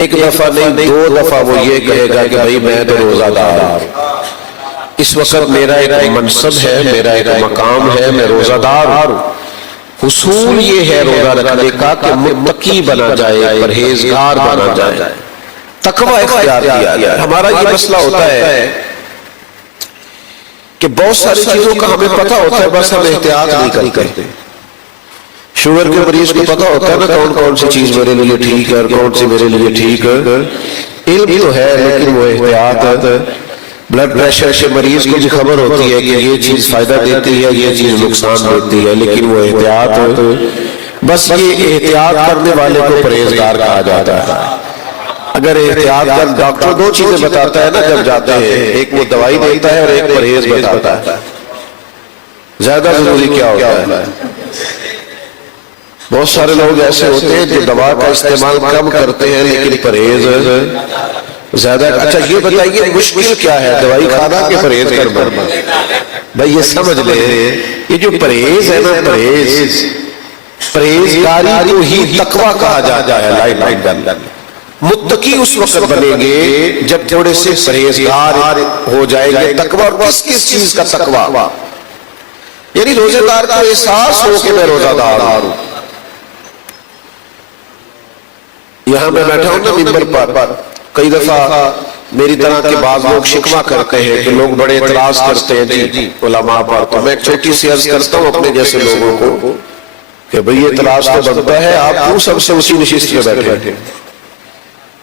ایک دفعہ نہیں 2 دفعہ وہ یہ کہے گا کہ بھائی میں تو روزہ دار، اس وقت میرا ایک منصب ہے، میرا ایک مقام ہے، میں روزہ دار ہوں۔ حصول یہ ہے روزہ رکھنے کا کہ متقی بنا جائے، پرہیزگار بنا جائے، تقوی اختیار کیا جائے۔ ہمارا یہ مسئلہ ہوتا ہے کہ بہت ساری چیزوں کا ہمیں پتہ ہوتا ہے، بس ہم احتیاط نہیں کرتے۔ شوگر کے مریض کو پتہ ہوتا ہے نا کون کون سی چیز میرے لیے ٹھیک ہے اور کون سی میرے لیے ٹھیک ہے، علم تو ہے لیکن وہ احتیاط۔ بلڈ پریشر کے مریض کو بھی خبر ہوتی ہے کہ یہ چیز فائدہ دیتی ہے، یہ چیز نقصان دیتی ہے، لیکن وہ احتیاط، بس یہ احتیاط کرنے والے کو پرہیزگار کہا جاتا ہے۔ اگر احتیاط کر ڈاکٹر 2 چیزیں بتاتا ہے نا جب جاتے ہیں، ایک وہ دوائی دیتا ہے اور ایک پرہیز بتاتا ہے۔ زیادہ ضروری کیا ہوتا ہے؟ بہت سارے لوگ ایسے ہوتے ہیں جو دوا کا استعمال کم کرتے ہیں لیکن پرہیز زیادہ۔ اچھا یہ بتائیے مشکل کیا ہے، دوائی کھانا کہ پرہیز کرنا؟ بھائی یہ سمجھ لیں، یہ جو پرہیز ہے نا، پرہیزگاری کو ہی تقوی کہا جاتا ہے۔ لائن متقی اس وقت بنیں گے جب تھوڑے سے پرہیزگار ہو جائے گا۔ تقوی کس کس چیز کا تقوی؟ یعنی روزہ دار کا احساس ہو کہ میں روزہ دار ہوں۔ یہاں میں بیٹھا ہوں نا ممبر پر، کئی دفعہ میری طرح کے بعض لوگ شکوہ کرتے ہیں کہ لوگ بڑے اعتراض کرتے ہیں جی علماء پر، تو میں ایک چھوٹی سی عرض کرتا ہوں اپنے جیسے لوگوں کو کہ بھئی یہ اعتراض تو بنتا ہے، آپ کیوں سب سے اسی نشست میں بیٹھے؟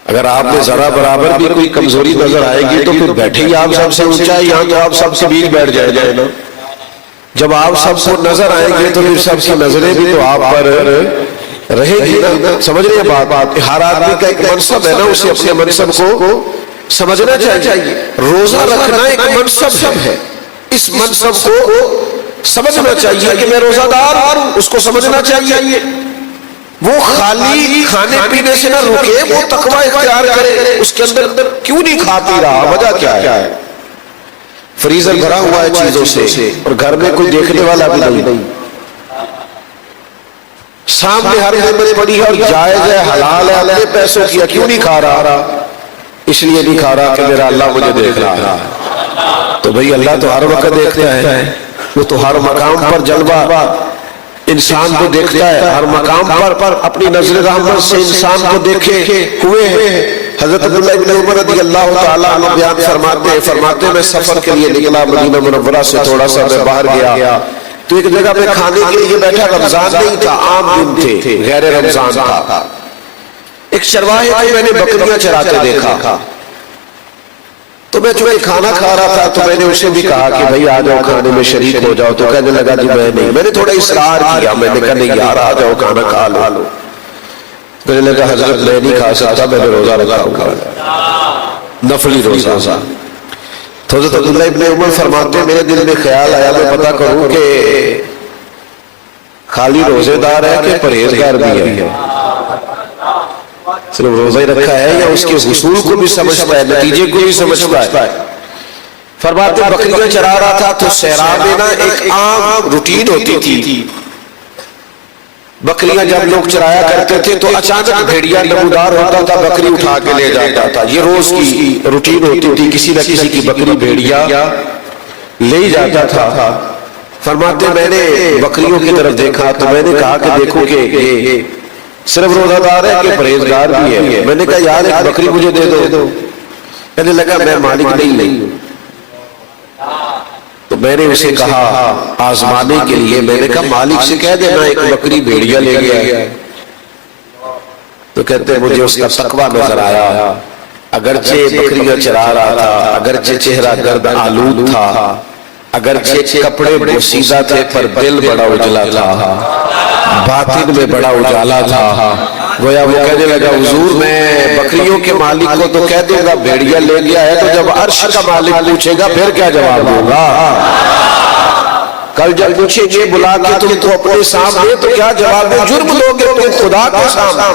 اگر آپ نے ذرا برابر بھی کوئی کمزوری نظر آئے گی تو پھر بیٹھے ہی آپ سب سے اونچا ہے، یہاں تو آپ سب سے بیچ بیٹھ جائے نا۔ جب آپ سب کو نظر آئیں گے تو پھر سب کی نظریں بھی تو آپ پر رہے گی نا۔ سمجھ رہے ہیں بات؟ ہر آدمی کا ایک منصب ہے نا، اسے اپنے منصب کو سمجھنا چاہیے۔ روزہ رکھنا ایک منصب ہے، اس منصب کو سمجھنا چاہیے کہ میں روزہ دار ہوں، اس کو سمجھنا چاہیے۔ وہ خالی کھانے پینے سے نہ رکے، وہ تقوی اختیار کرے۔ اس کے اندر کیوں نہیں کھا پی رہا، وجہ کیا ہے؟ فریزر بھرا ہوا ہے چیزوں سے اور گھر میں کوئی دیکھنے والا بھی نہیں، سامنے ہر نعمت پڑی ہے اور جائز ہے، حلال ہے، اپنے پیسوں کیا، کیوں نہیں کھا رہا؟ اس لیے نہیں کھا رہا کہ میرا اللہ مجھے دیکھ رہا ہے۔ تو بھئی اللہ تو ہر وقت دیکھتا ہے، وہ تو ہر مقام پر جلوہ انسان کو دیکھتا ہے، ہر مقام پر اپنی نظر رحمت سے انسان کو دیکھے ہوئے ہیں۔ حضرت عبداللہ ابن عمر رضی اللہ تعالیٰ عنہ بیان فرماتے میں سفر کے لیے نکلا، مدینہ منورہ سے تھوڑا سا میں باہر گیا تو ایک جگہ پہ کھانے کے لیے بیٹھا، رمضان نہیں تھا، عام دن تھے، غیر رمضان تھا۔ ایک چرواہے کو میں نے بکریاں چراتے دیکھا، تو میں چونکہ کھانا کھا رہا تھا تو میں نے اسے بھی کہا کہ بھئی آ جاؤ کھانے میں شریک ہو جاؤ، تو کہنے لگا جی میں نہیں۔ میں نے تھوڑا اصرار کیا، میں نے کہا نہیں یار آ جاؤ کھانا کھا لو۔ کہنے لگا حضرت میں نہیں کھا سکتا، میں نے روزہ رکھا ہوں، نفلی روزہ۔ تو حضرت عبداللہ ابن عمر فرماتے میرے دل میں خیال آیا میں پتہ کروں کہ خالی روزے دار ہے کہ پرہیزگار بھی ہے، صرف روزہ ہی رکھا ہے یا اس کے حصول کو بھی سمجھتا ہے، نتیجے کو بھی سمجھتا ہے۔ فرماتے بکریاں چرا رہا تھا تو سیراب میں نا ایک عام روٹین ہوتی تھی، بکریاں جب لوگ چرایا کرتے تھے تو اچانک بھیڑیا نمودار ہوتا تھا، بکری اٹھا کے لے جاتا تھا، یہ روز کی روٹین ہوتی تھی، کسی نہ کسی کی بکری بھیڑیا لے جاتا تھا۔ فرماتے میں نے بکریوں کی طرف دیکھا تو میں نے کہا کہ دیکھو کہ یہ صرف روزہ دار ہے کہ پرہیزگار بھی ہے۔ میں نے کہا یار ایک بکری مجھے دے دو۔ کہنے لگا میں مالک نہیں ہوں۔ تو میں نے اسے کہا آزمانے کے لیے، میں نے کہا مالک سے کہہ دینا ایک بکری بھیڑیا لے گیا۔ تو کہتے مجھے اس کا تقوی نظر آیا، اگرچہ بکریاں چرا رہا تھا، اگرچہ چہرہ گرد آلود تھا، اگرچہ کپڑے بوسیدہ تھے پر دل بڑا اجلا تھا، باطن میں بڑا اجالا تھا۔ گویا وہ کہنے لگا حضور میں بکریوں کے مالک کو تو کہہ دوں گا بھیڑیا لے گیا ہے، تو جب عرش کا مالک پوچھے گا پھر کیا جواب دوں گا؟ کل جب پوچھیں گے بلا کے تم تو اپنے سامنے تو کیا جواب دیں؟ جرم دو گے تم خدا کے سامنے،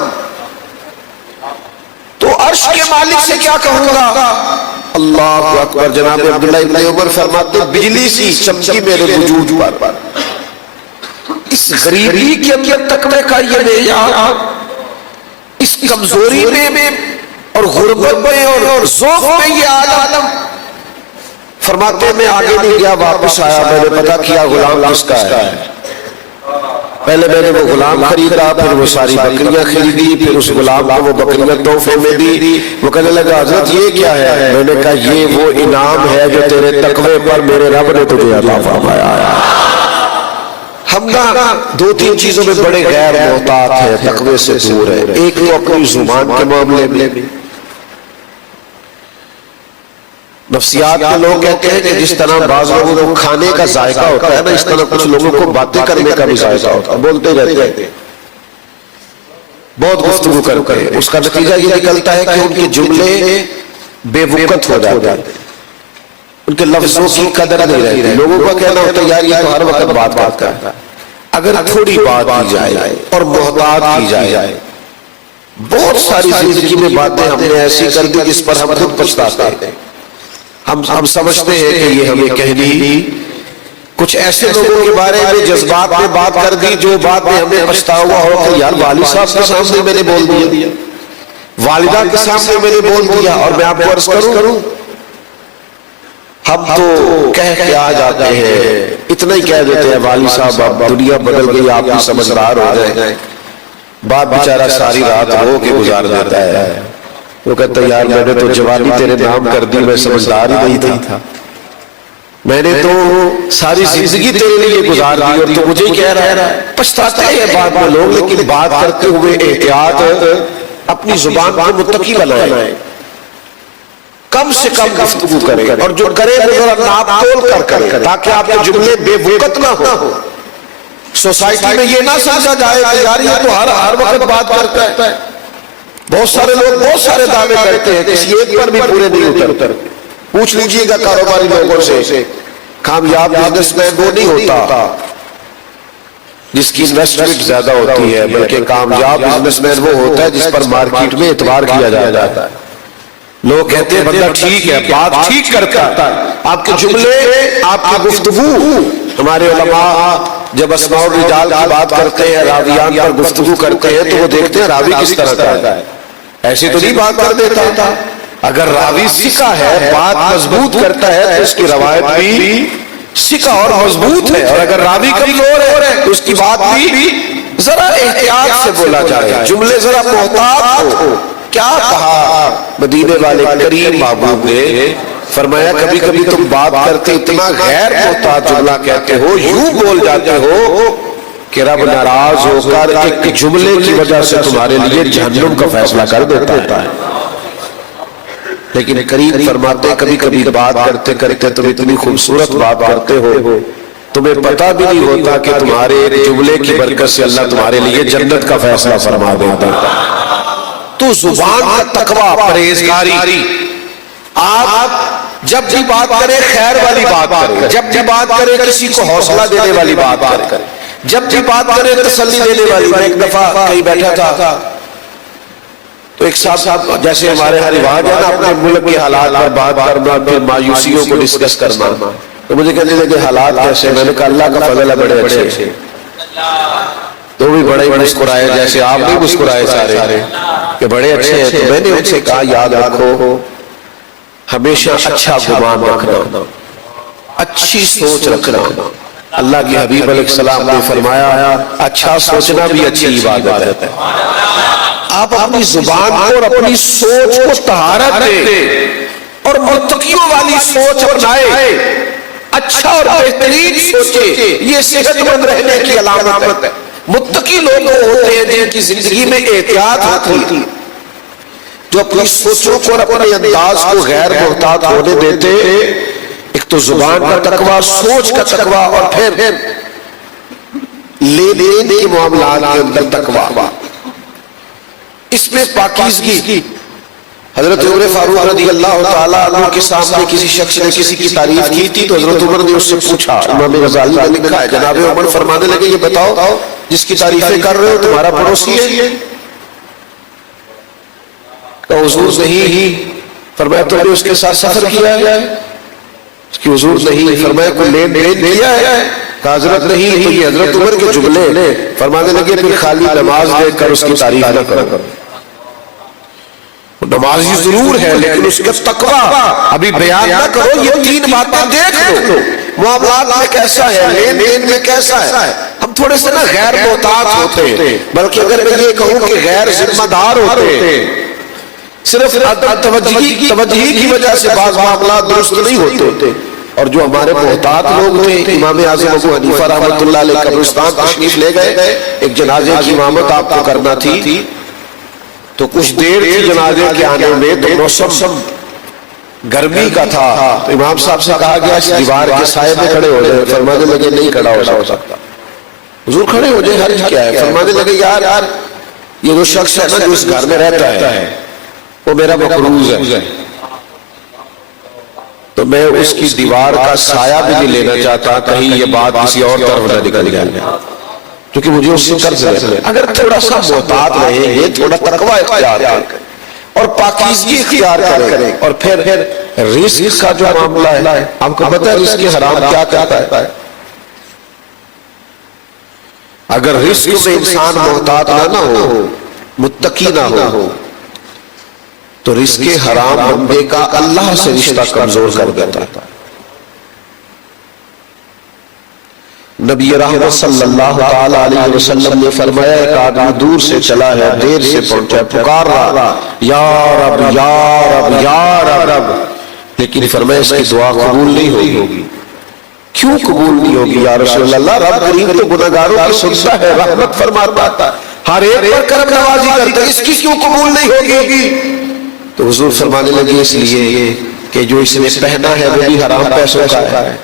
تو عرش کے مالک سے کیا کہوں گا؟ اللہ اکبر۔ جناب عبداللہ ابن عمر فرماتے بجلی سی چمکی میرے وجود پر۔ اس غریبی کے اندر تقوی کا یہ معیار، اس کمزوری میں اور غربت میں اور ذوق میں یہ عالم. فرماتے میں آگے نہیں گیا، واپس آیا، میں نے پتا کیا غلام کس کا ہے. پہلے میں نے وہ غلام خریدا، پھر وہ ساری بکریاں خریدی، پھر اس غلام کو وہ بکریاں تحفے میں دی. وہ کہنے لگا حضرت یہ کیا ہے؟ میں نے کہا یہ وہ انعام ہے جو تیرے تقوی پر میرے رب نے تجھے عطا فرمایا ہے. ہم نا دو تین چیزوں میں بڑے غیر محتاط ہیں، تقوی سے دور ہے. ایک تو اپنی زبان کے معاملے میں. نفسیات کے لوگ کہتے ہیں کہ جس طرح بعض لوگوں کو کھانے کا ذائقہ ہوتا ہے نا، اس طرح کچھ لوگوں کو باتیں کرنے کا بھی ذائقہ ہوتا ہے، بولتے رہتے ہیں، بہت گفتگو کرتے ہیں. اس کا نتیجہ یہ نکلتا ہے کہ ان کے جملے بے وقت ہو جاتے ہیں، ان کے لفظوں کی قدر نہیں رہتی. لوگوں کا کہنا ہوتا ہے یار یہ تو ہر وقت بات کرتا ہے. اگر تھوڑی بات کی جائے اور محتاط کی جائے، بہت ساری زندگی میں باتیں ہم نے ایسی کر دی جس پر ہم خود پچھتاتے ہیں. ہم سمجھتے ہیں کہ یہ ہمیں کہنی، کچھ ایسے لوگوں کے بارے میں جذبات میں بات کر دی جو بعد میں ہمیں پچھتا ہوا ہو کہ یار والد صاحب کے سامنے میں نے بول دیا، والدہ کے سامنے میں نے بول دیا. اور میں آپ کو عرض کروں، ہم تو کہہ کے آ جاتے ہیں، اتنا ہی کہہ دیتے ہیں والد صاحب اب دنیا بدل گئی، آپ بھی سمجھدار ہو جائیں. باپ بیچارہ ساری رات رو کے گزار دیتا ہے. وہ کہتا ہے یار میں نے تو جوانی تیرے نام کر دی، میں سمجھدار ہی نہیں تھا، میں نے تو ساری زندگی تیرے لیے گزار دی اور تو مجھے کہہ رہا ہے. پچھتاتے ہیں بعد میں لوگ، لیکن بات کرتے ہوئے احتیاط، اپنی زبان کو متقی بنائیں، کم سے کم گفتگو کریں، اور جو کرے وہ ذرا ناپ تول کر کریں تاکہ آپ کے جملے بے وقت نہ ہو. سوسائٹی میں یہ نہ سمجھا جائے کہ یار یہ تو ہر وقت بات کرتا ہے. بہت سارے لوگ بہت سارے دعوے کرتے ہیں، کسی ایک پر بھی پورے نہیں اترتے. پوچھ لیجئے گا کاروباری لوگوں سے، کامیاب بزنس مین وہ نہیں ہوتا جس کی انویسٹمنٹ زیادہ ہوتی ہے، بلکہ کامیاب بزنس مین وہ ہوتا ہے جس پر مارکیٹ میں اعتبار کیا جاتا ہے. لوگ کہتے ہیں بندہ ٹھیک ہے، بات ٹھیک کرتا ہے، آپ کے جملے، آپ کی گفتگو. ہمارے علماء جب اسماء الرجال کی بات کرتے ہیں، راویان پر گفتگو کرتے ہیں، تو وہ دیکھتے ہیں راوی کس طرح کا ہے. ایسی تو نہیں بات کر دیتا. اگر راوی سکا ہے، بات مضبوط کرتا ہے، تو اس کی روایت بھی سکا اور مضبوط ہے. اور اگر راوی کمزور ہے تو اس کی بات بھی ذرا احتیاط سے بولا جائے، جملے ذرا محتاط ہو. کیا کہا مدینے والے کریم محبوب نے؟ فرمایا کبھی کبھی تم بات کرتے اتنا غیر محتاط جملہ کہتے ہو، یوں بول جاتے ہو کہ رب ناراض ہو کر ایک جملے کی وجہ سے تمہارے لیے جہنم کا فیصلہ کر دیتا ہے. لیکن کریم فرماتے ہیں کبھی کبھی بات کرتے کرتے تم اتنی خوبصورت بات کرتے ہو، تمہیں پتہ بھی نہیں ہوتا کہ تمہارے جملے کی برکت سے اللہ تمہارے لیے جنت کا فیصلہ فرما دیتا ہے. تو زبان کا تقوی، پرہیزگاری. آپ جب بھی بات کریں خیر والی بات کریں، جب بھی بات کریں کسی کو حوصلہ دینے والی بات کریں، جب بھی بات کریں تسلی دینے والی. میں ایک دفعہ کہیں بیٹھا تھا تو ایک صاحب، جیسے ہمارے ہاں رواج ہے نا اپنے ملک کے حالات پر بات کرنا، پھر مایوسیوں کو ڈسکس کرنا، تو مجھے کہنے لگے حالات کیسے؟ میں نے کہا اللہ کا فضل ہے بڑے اچھے. تو بھی بڑے مسکرائے، جیسے آپ بھی مسکرائے سارے کہ بڑے اچھے ہیں. تو میں نے ان سے کہا یاد رکھو ہمیشہ اچھا گمان رکھنا، اچھی سوچ رکھنا. اللہ کے حبیب علیہ السلام نے فرمایا اچھا سوچنا بھی اچھی عبادت ہے. آپ اپنی زبان کو اور اپنی سوچ کو طہارت دیں اور متقیوں والی سوچ اپنائے. اچھا اور بہترین سوچے، یہ صحت مند رہنے کی علامت ہے. متقی لوگ ہوتے ہیں جن کی زندگی میں احتیاط ہوتی، جو اپنی سوچوں کو اور اپنے انداز کو غیر محتاط ہونے دیتے. ایک تو زبان کا تقوی، سوچ کا تقوی، اور پھر لے دین کے معاملات کے اندر تقوی. اس میں پاکیزگی. حضرت عمر فاروق رضی اللہ تعالیٰ عنہ کے سامنے کسی شخص نے کسی کی تعریف کی تھی تو حضرت عمر نے اس سے پوچھا. امام غزالی نے لکھا ہے جناب عمر فرمانے لگے یہ بتاؤ جس کی تعریفیں کر رہے ہو تمہارا پڑوسی ہے؟ کہ حضور نہیں. فرمایا تم نے اس کے ساتھ سفر کیا ہے؟ اس کی حضور نہیں. فرمایا کوئی لین دین کیا ہے؟ کہ حضرت نہیں. تو یہ حضرت عمر کے جملے. فرمانے لگے پھر خالی نماز دیکھ کر اس کی تعریف نہ کرو. نمازی ضرور ہے لیکن اس کا تقوی ابھی بیان نہ کرو، یہ تین باتیں دیکھ لو، معاملات میں کیسا ہے، لین دین میں کیسا ہے۔ ہم تھوڑے سے نا غیر محتاط ہوتے، بلکہ اگر میں یہ کہوں کہ غیر ذمہ دار ہوتے، صرف توجہی کی وجہ سے بعض معاملات درست نہیں ہوتے۔ اور جو ہمارے محتاط لوگ تھے، امام اعظم ابو حنیفہ رحمۃ اللہ علیہ قبرستان تشریف لے گئے، ایک جنازے کی امامت آپ کو کرنا تھی، تو کچھ دیر تھی جنازے کے آنے میں، تو موسم گرمی کا تھا، تو امام صاحب سے کہا گیا اس دیوار کے سائے میں کھڑے ہو جائے، فرمانے لگے نہیں کھڑا ہو سکتا۔ حضور کھڑے ہو جائے، حرج کیا ہے؟ فرمانے لگے یار یہ جو شخص ہے نا جو اس گھر میں رہتا ہے وہ میرا مقروض ہے، تو میں اس کی دیوار کا سایہ بھی نہیں لینا چاہتا، کہیں یہ بات کسی اور طرف نہ نکل جائے، کیونکہ مجھے اس سے قرض ہے۔ اگر تھوڑا سا محتاط رہیں گے، تھوڑا تقوی اختیار کریں اور پاکیزگی اختیار کریں، اور پھر رزق کا جو معاملہ ہے، آپ کو پتہ ہے رزق حرام کیا کہتا ہے؟ اگر رزق میں انسان محتاط نہ ہو، متقی نہ ہو، تو رزق حرام بندے کا اللہ سے رشتہ کمزور کر دیتا ہے۔ نبی رحمت صلی اللہ تعالی علیہ وسلم نے فرمایا ایک آدمی دور سے چلا ہے، دیر سے پہنچا ہے، پکار رہا یا رب یا رب یا رب، لیکن فرمایا اس کی دعا قبول نہیں ہوگی۔ کیوں قبول نہیں ہوگی یا رسول اللہ؟ رب کریم تو گناہگاروں کی سنتا ہے، رحمت فرماتا ہے، ہر ایک پر کرم نوازی کرتا ہے، اس کی کیوں قبول نہیں ہوگی؟ تو حضور فرمانے لگے اس لیے کہ جو اس نے پہنا ہے وہ بھی حرام پیسوں کا ہے،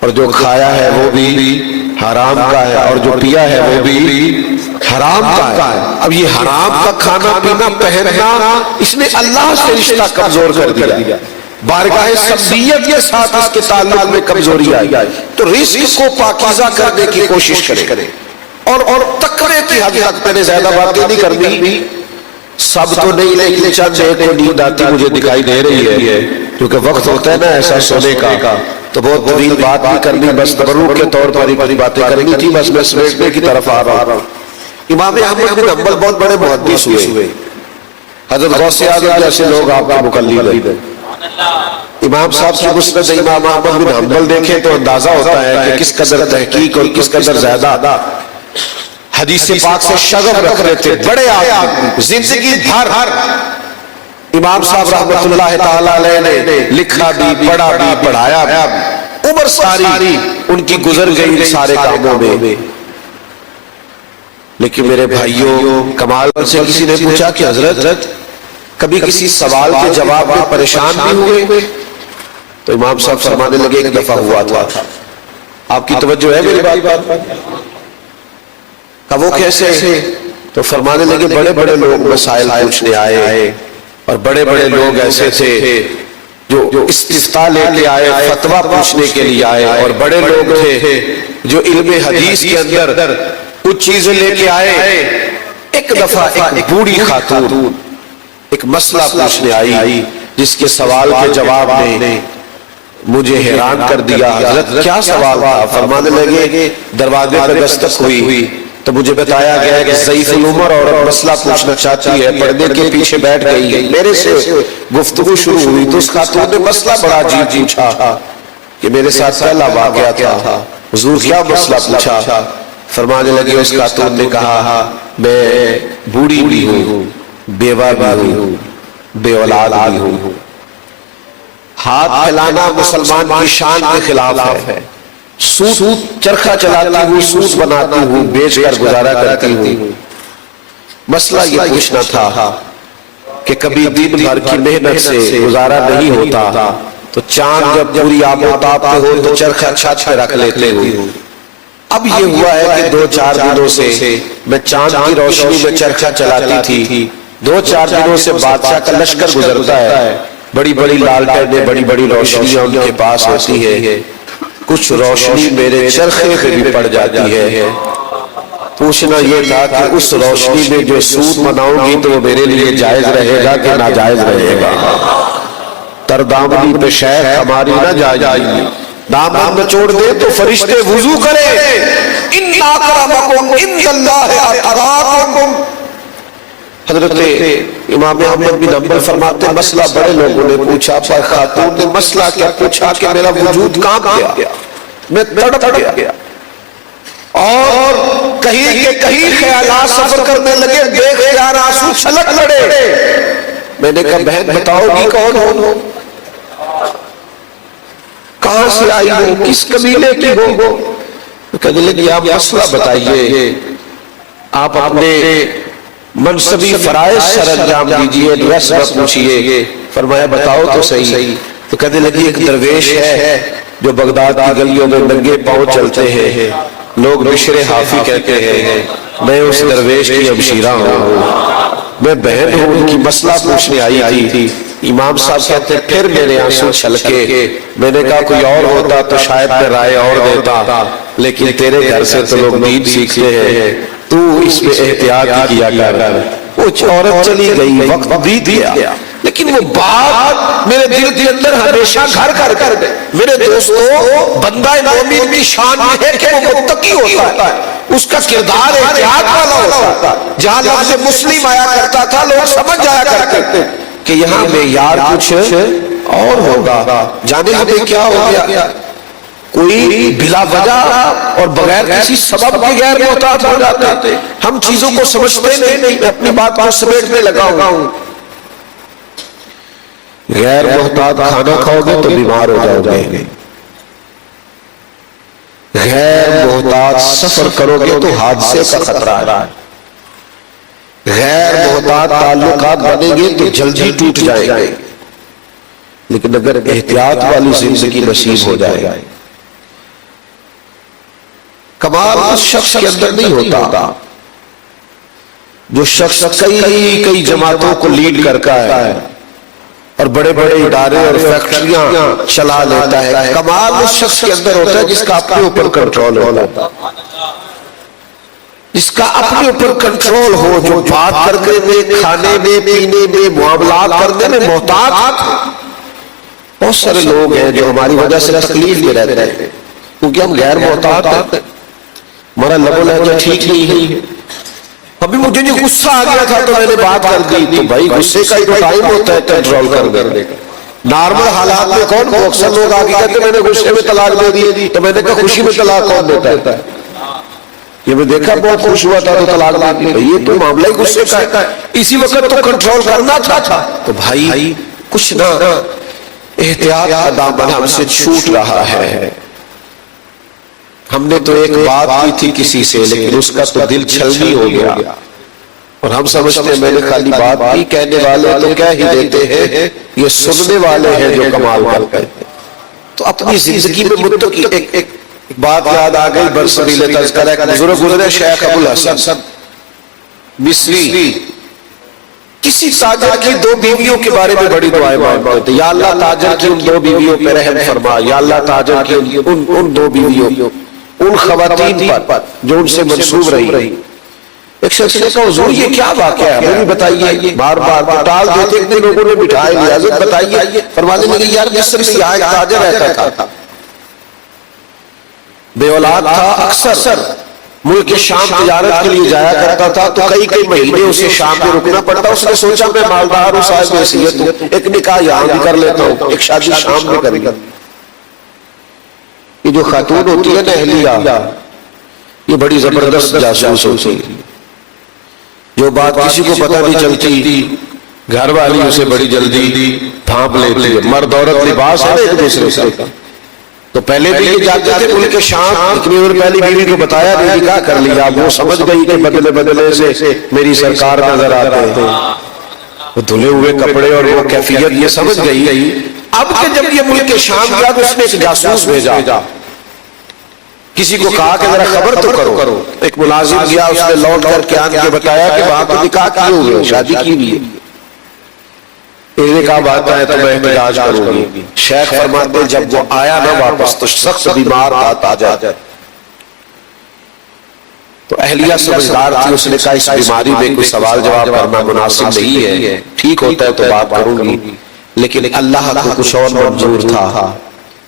اور جو کھایا ہے وہ بھی حرام کا ہے، اور جو پیا ہے وہ بھی حرام کا ہے۔ اب یہ حرام کا کھانا پینا پہننا اس نے اللہ سے رشتہ کمزور کر دیا، بارگاہ سبزیت کے ساتھ اس کے تعلق میں کمزوری آئی۔ تو رزق کو پاکیزہ کرنے کی کوشش کرے، اور تقوی کی حد تک میں نے زیادہ باتیں نہیں کرنی، سب تو نہیں لیکن چند ایک کو نیند آتی مجھے دکھائی دے رہی ہے، کیونکہ وقت ہوتا ہے نا ایسا سونے کا، تو بہت طویل بات بھی کرنی، بس تبرک کے طور پر ہی باتیں کرنی تھی، بس میں سمیٹنے کی طرف آ رہا ہوں۔ امام احمد بن حنبل بہت بڑے محدث ہوئے، حضرت غوث اعظم جیسے لوگ آپ کا مقلد ہیں۔ امام صاحب کی مسند امام احمد بن حنبل دیکھیں تو اندازہ ہوتا ہے کہ کس قدر تحقیق اور کس قدر زیادہ حدیث پاک سے شغف رکھ رہے تھے، بڑے آدمی، زندگی بھر امام صاحب رحمت اللہ تعالی علیہ نے لکھا بھی، پڑھا بھی، پڑھایا بھی، عمر ساری ان کی گزر گئی سارے کاموں میں۔ لیکن میرے بھائیوں، کمال سے کسی نے پوچھا کہ حضرت کبھی کسی سوال کے جواب میں پریشان بھی ہوئے؟ تو امام صاحب فرمانے لگے ایک دفعہ ہوا تھا۔ آپ کی توجہ ہے میری بات پر؟ وہ کیسے؟ تو فرمانے لگے بڑے بڑے لوگ مسائل پوچھنے آئے، اور بڑے بڑے لوگ ایسے تھے جو استفتاء لے کے آئے، فتویٰ پوچھنے کے لیے آئے، اور بڑے لوگ تھے جو علم حدیث کے اندر کچھ چیزیں لے کے آئے۔ ایک دفعہ ایک بوڑھی خاتون ایک مسئلہ پوچھنے آئی، جس کے سوال کے جواب نے مجھے حیران کر دیا۔ حضرت کیا سوال تھا؟ فرمانے لگے دروازے پہ دستک ہوئی تو مجھے بتایا گیا کہ ضعیف العمر عورت مسئلہ پوچھنا چاہتی ہے، پردے کے پیچھے بیٹھ گئی، میرے سے گفتگو شروع ہوئی تو اس خاتون نے مسئلہ بڑا عجیب پوچھا کہ میرے ساتھ پہلا واقعہ تھا، حضور کیا مسئلہ پوچھا؟ فرمانے لگے اس خاتون نے کہا میں بوڑھی بھی ہوں، بیوہ بھی ہوں، بے اولاد بھی ہوں، ہاتھ پھیلانا مسلمان کی شان کے خلاف ہے، سود چرخہ چلاتی ہوں، سود بناتی ہوں، بیچ کر گزارا کرتی ہوں۔ مسئلہ یہ پوچھنا تھا کہ کبھی دن بھر کی محنت سے گزارا نہیں ہوتا تو چاند جب پوری آب و تاب پہ ہو تو چرخہ چھت پہ رکھ لیتے ہوں۔ اب یہ ہوا ہے کہ 2-4 دنوں سے میں چاند کی روشنی میں چرخہ چلاتی تھی، 2-4 دنوں سے بادشاہ کا لشکر گزرتا ہے، بڑی بڑی لالٹینیں، بڑی بڑی روشنیاں ان کے پاس ہوتی ہے، کچھ روشنی میرے چرخے پہ بھی پڑ جاتی ہے۔ پوچھنا یہ تھا کہ اس روشنی میں جو سود مناؤں گی تو وہ میرے لیے جائز رہے گا کہ ناجائز رہے گا؟ تردامنی پہ شیخ ہماری نہ جائے، دامن نچوڑ دے تو فرشتے وضو کرے، ان اکرمکم عند اللہ اتقاکم، حضرت امام احمد بن حنبل فرماتے ہیں مسئلہ بڑے لوگوں نے پوچھا، پر خاتون نے مسئلہ کیا پوچھا کہ میرا وجود کانپ گیا، میں تڑپ گیا، اور کہیں کے کہیں خیالات سفر کرنے لگے، بے خیال آنسو چھلک پڑے۔ میں نے کہا بہن بتاؤ گی کون ہو، کہاں سے آئی ہو، کس قبیلے کی ہو؟ کہنے لگی آپ مسئلہ بتائیے، آپ اپنے منصبی فرائض سر انجام دیجئے، ایڈریس نہ پوچھئے۔ فرمایا بتاؤ تو صحیح۔ تو کہنے لگی ایک درویش ہے جو بغداد کی گلیوں میں ننگے پاؤں چلتے ہیں، لوگ بشر حافی کہتے ہیں، میں اس درویش کی ہمشیرہ ہوں، میں بہن ہوں، ان کی مسئلہ پوچھنے آئی تھی۔ امام صاحب کہتے پھر میرے آنسو چھلکے، میں نے کہا کوئی اور ہوتا تو شاید میں رائے اور دیتا، لیکن تیرے گھر سے تو لوگ دین سیکھتے ہیں، تو اس میں احتیاط کیا کر۔ وہ عورت چلی گئی، وقت بیت گیا، لیکن وہ بات میرے دل کے اندر ہمیشہ گھر کر گئے۔ میرے دوستو، بندہ مومن کی شان یہ ہے کہ وہ متقی ہوتا ہے، اس کا کردار احتیاط والا ہوتا ہے۔ جہاں لفظ مسلم آیا کرتا تھا لوگ سمجھ جایا کرتے کہ یہاں معیار کچھ اور ہوگا۔ جانے ہمیں کیا ہو گیا، کوئی بلا وجہ اور بغیر کسی سبب کے غیر محتاط ہو جاتے، ہم چیزوں کو سمجھتے نہیں۔ میں اپنی بات کو سمیٹنے لگا ہوں، غیر محتاط کھانا کھاؤ گے تو بیمار ہو جاؤ گے، غیر محتاط سفر کرو گے تو حادثے کا خطرہ ہے، غیر محتاط تعلقات بنیں گے تو جلدی ٹوٹ جائیں گے، لیکن اگر احتیاط والی زندگی نصیب ہو جائے، کمال اس شخص کے اندر نہیں ہوتا جو شخص کئی جماعتوں کو لیڈ کرتا ہے اور بڑے بڑے ادارے اور فیکٹریاں چلا لیتا ہے۔ کمال اس شخص کے اندر ہوتا ہے جس کا اپنے اوپر کنٹرول ہوتا ہے، جس کا اپنے اوپر کنٹرول ہو، جو بات کرنے میں، کھانے میں، پینے میں، معاملات کرنے میں محتاط۔ بہت سارے لوگ ہیں جو ہماری وجہ سے تکلیف میں رہتے ہیں کیونکہ ہم غیر محتاط ہیں، ہمارا لب و لہجہ ٹھیک نہیں ہے۔ ابھی مجھے جو غصہ آ گیا تھا تو میں نے بات کر دی، تو بھائی غصے کا ایک ٹائم ہوتا ہے کنٹرول کرنے کا۔ نارمل حالات میں کون، اکثر لوگ آگے کہتے ہیں میں نے غصے میں طلاق دے دی، تو میں نے کہا خوشی میں طلاق کون دیتا ہے؟ یہ میں دیکھا بہت خوش ہوا تھا تو طلاق دے دی، یہ تو معاملہ ہی غصے کا ہے، اسی وقت تو کنٹرول کرنا تھا۔ تو بھائی کچھ نہ احتیاط کا دامن ہم سے چھوٹ رہا ہے۔ ہم نے تو ایک بات کی تھی کسی سے، لیکن اس کا تو دل چھلنی ہو گیا، اور ہم سمجھتے ہیں میں نے خالی بات کی، کہنے والے تو کہہ ہی دیتے ہیں، یہ سننے والے ہیں جو کمال کرتے ہیں۔ تو اپنی زندگی میں متقی ایک بات یاد آ گئی، برسبیل تذکرہ ایک بزرگ گزرے شیخ ابو الحسن مصری، کسی تاجر کی 2 بیویوں کے بارے میں بڑی دعائیں مانگتے تھے، یا اللہ تاجر کی ان 2 بیویوں پہ رحم فرما، یا اللہ تاجر کی ان 2 بیویوں، ان خواتین پر جو ان سے منسوب رہی۔ ایک شخص نے کہا حضور یہ کیا واقعہ ہے، ہمیں بھی بتائیے۔ بار بار ٹال دیتے، اتنے لوگوں نے بٹھائے لیا، حضرت بتائیے۔ فرمانے لگے یار مصر میں یہاں ایک تاجر رہتا تھا، بے اولاد تھا، اکثر ملک شام تجارت کے لیے جایا کرتا تھا، تو کئی مہینے اسے شام میں رکنا پڑتا۔ اس نے سوچا میں مالدار ہوں، صاحب حیثیت ہوں، ایک نکاح یہاں بھی کر لیتا ہوں، ایک شادی شام میں کریں گا۔ یہ جو خاتون ہوتی ہے نا اہلیہ، یہ بڑی زبردست جاسوس ہوتی ہے، جو بات کسی کو پتہ نہیں چلتی گھر والی اسے بڑی جلدی بھانپ لیتی ہے۔ مرد عورت لباس ہے ایک دوسرے کا، تو پہلے بھی یہ جاتے تھے ملک شام، اتنی عمر پہلی بیوی کو بتایا نہیں، نکاح کر لیا، وہ سمجھ گئی کہ بدلے سے میری سرکار نظر آتے ہیں، وہ دھلے ہوئے کپڑے اور وہ کیفیت یہ سمجھ گئی۔ اب کہ جب یہ ملک شام گیا تو اس نے ایک جاسوس بھیجا، کسی کو کہا کہ ذرا خبر تو کرو۔ ایک ملازم گیا، اس نے لوٹ کر کے آن کے بتایا کہ وہاں تو نکاح کیے ہوئے، شادی کی ہوئی ہے۔ ایک کہا بات ہے تو میں احتجاج کروں گی۔ شیخ فرماتے ہیں جب وہ آیا نہ واپس تو سخت بیمار تھا تاجر، تو اہلیہ سمجھدار تھی، اس نے کہا اس بیماری میں کوئی سوال جواب کرنا مناسب نہیں ہے، ٹھیک ہوتا ہے تو بات کروں گی، لیکن اللہ کو کچھ اور منظور تھا،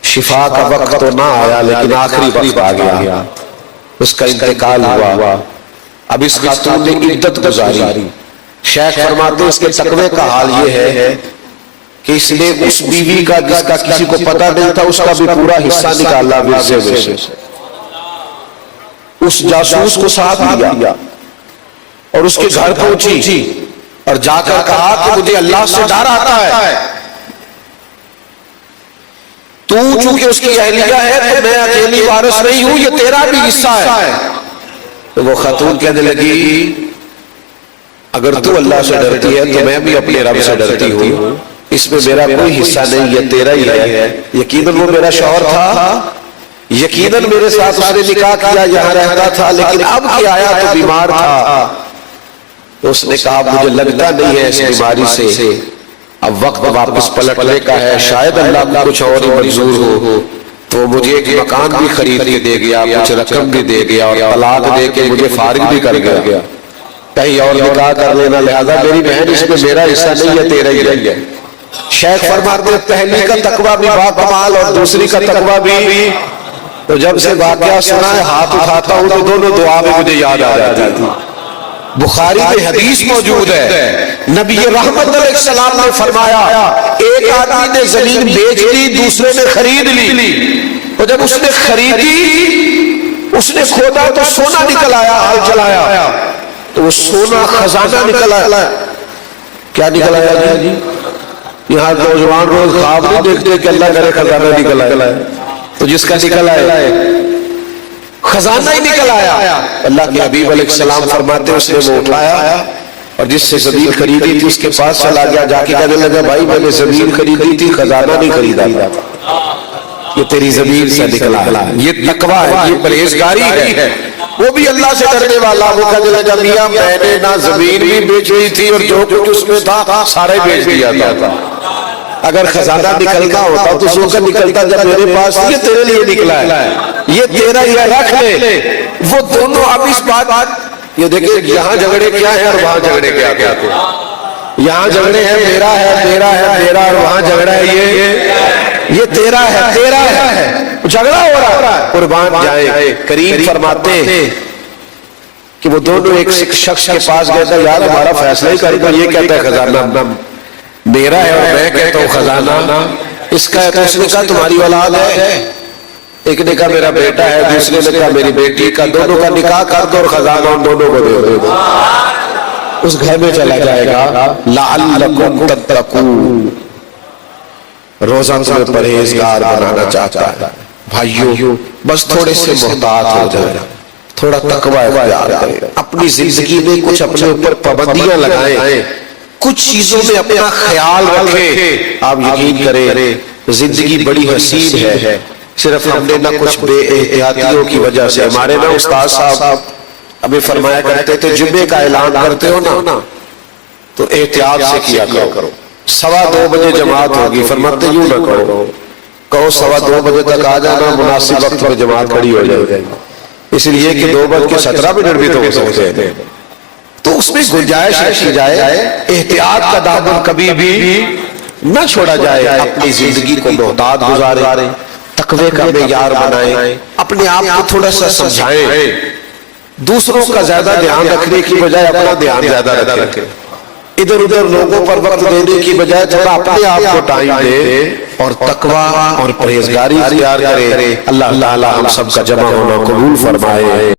شفا کا وقت تو نہ آیا لیکن آخری وقت آ گیا، اس کا انتقال ہوا۔ اب اس خاتون نے عدت گزاری، شیخ فرماتے ہیں اس کے تقوی کا حال یہ ہے کہ اس نے اس بیوی کا جس کا کسی کو پتہ نہیں تھا اس کا بھی پورا حصہ نکالا ورثے میں، اس جاسوس کو ساتھ لیا اور اس کے گھر پہنچی اور جا کر کہا کہ مجھے اللہ سے ڈر آتا ہے، تو چونکہ اس کی اہلیہ ہے تو میں اکیلی وارث نہیں ہوں، یہ تیرا بھی حصہ ہے۔ تو وہ خاتون کہنے لگی اگر تو اللہ سے ڈرتی ہے تو میں بھی اپنے رب سے ڈرتی ہوں، اس میں میرا کوئی حصہ نہیں، یہ تیرا ہی ہے۔ یقیناً وہ میرا شوہر تھا، یقیناً میرے ساتھ اس نے نکاح کیا، یہاں رہتا تھا، لیکن اب کہ آیا تو بیمار تھا، تو اس نے کہا مجھے لگتا نہیں ہے اس بیماری سے اب وقت واپس پلٹنے کا ہے، شاید اللہ کو کچھ اور ہی منظور ہو، تو مجھے ایک مکان بھی خرید کے دے گیا، کچھ رقم بھی دے گیا اور طلاق دے کے مجھے فارغ بھی کر گیا، کہیں اور نکاح کر لینا، لہذا میری بہن اس میں میرا حصہ نہیں ہے، تیرا ہی ہے۔ شیخ فرماتے ہیں پہلی کا تقویٰ بھی با کمال اور دوسری کا تقویٰ بھی، تو جب سے واقعہ سنا ہے ہاتھ اٹھاتا ہوں تو دونوں دعا میں مجھے یاد آ جاتی تھی۔ بخاری میں حدیث موجود ہے، نبی رحمت علیہ السلام نے فرمایا ایک آدمی نے زمین بیچ دی، دوسرے نے خرید لی، اور جب اس نے خریدی اس نے کھودا تو سونا نکل آیا، ہل چلایا تو وہ سونا خزانہ نکل آیا۔ کیا نکل آیا جی؟ یہاں نوجوان روز خواب نہیں دیکھتے کہ اللہ کرے خزانہ نکل آیا، تو جس کا نکل آیا خزانہ ہی نکل آیا۔ اللہ کے حبیب علیہ السلام فرماتے ہیں اس نے وہ اٹھایا اور جس سے زمین خریدی تھی اس کے پاس چلا گیا، جا کے کہنے لگا بھائی میں نے زمین خریدی تھی، خزانہ نہیں خریدا تھا، یہ تیری زمین سے نکلا ہے۔ یہ تقویٰ ہے، یہ پرہیزگاری ہے، وہ بھی اللہ سے ڈرنے والا۔ وہ کہنے لگا میاں میں نے نہ زمین بھی بیچ رہی تھی اور جو کچھ اس میں تھا سارے بیچ دیا تھا، اگر خزانہ نکلنا ہوتا تو سو کر نکلتا، جب میرے پاس یہ تیرے لیے نکلا ہے، یہ تیرا ہی رکھ لے۔ وہ دونوں اب اس بات یہ دیکھیں یہاں جھگڑے کیا ہیں اور وہاں جھگڑے کیا کہتے ہیں، یہاں جھگڑے ہیں میرا ہے میرا ہے میرا، اور وہاں جھگڑا ہے یہ تیرا ہے تیرا ہے، جھگڑا ہو رہا ہے۔ قربان جائیں کریم فرماتے ہیں کہ وہ دونوں ایک شخص کے پاس گئے تھے، یار ہمارا فیصلہ ہی کرے گا، یہ کہتا ہے خزانہ میرا ہے اور میں کہتا ہوں خزانہ اس کا ہے، تو اس نے کہا تمہاری اولاد ہے، ایک نے کہا میرا بیٹا ہے، دوسرے نے کہا میری بیٹی کا، دونوں کا نکاح کر دو اور خزانہ ان دونوں کو دے دو، اس گھر میں چلا جائے گا۔ لعلکم تتقون، روزہ تمہیں پرہیزگار بنانا چاہتا ہے۔ بھائیو بس تھوڑے سے محتاط ہو جائے، تھوڑا تقوی اختیار کریں، اپنی زندگی میں کچھ اپنے اوپر پابندیاں لگائیں، کچھ چیزوں میں اپنا خیال رکھیں۔ آپ یقین کریں زندگی بڑی حسین ہے، صرف ہم نے نہ کچھ بے احتیاطیوں کی وجہ سے، ہمارے نہ استاد صاحب ہمیں فرمایا کرتے تھے جمعے کا اعلان کرتے ہو نا تو احتیاط سے کیا کرو، 2:15 بجے جماعت ہوگی، فرماتے یوں نہ کرو، کہو 2:15 بجے تک آ جانا، مناسب وقت پر جماعت کھڑی ہو جائے گی، اس لیے کہ 2:17 بھی تو ہو سکتے ہیں، تو اس میں گنجائش رکھی جائے، احتیاط کا دامن کبھی بھی نہ چھوڑا جائے، اپنی زندگی کو محتاط گزاریں، تقوی کا معیار بنائیں، اپنے آپ کو تھوڑا سا سمجھائیں، دوسروں کا زیادہ دھیان رکھنے کی بجائے اپنا دھیان زیادہ رکھیں، ادھر ادھر لوگوں پر وقت دینے کی بجائے تھوڑا اپنے آپ کو ٹائم دیں اور تقوی اور پرہیزگاری اختیار کریں۔ اللہ تعالی ہم سب کا جمع ہونا قبول فرمائے۔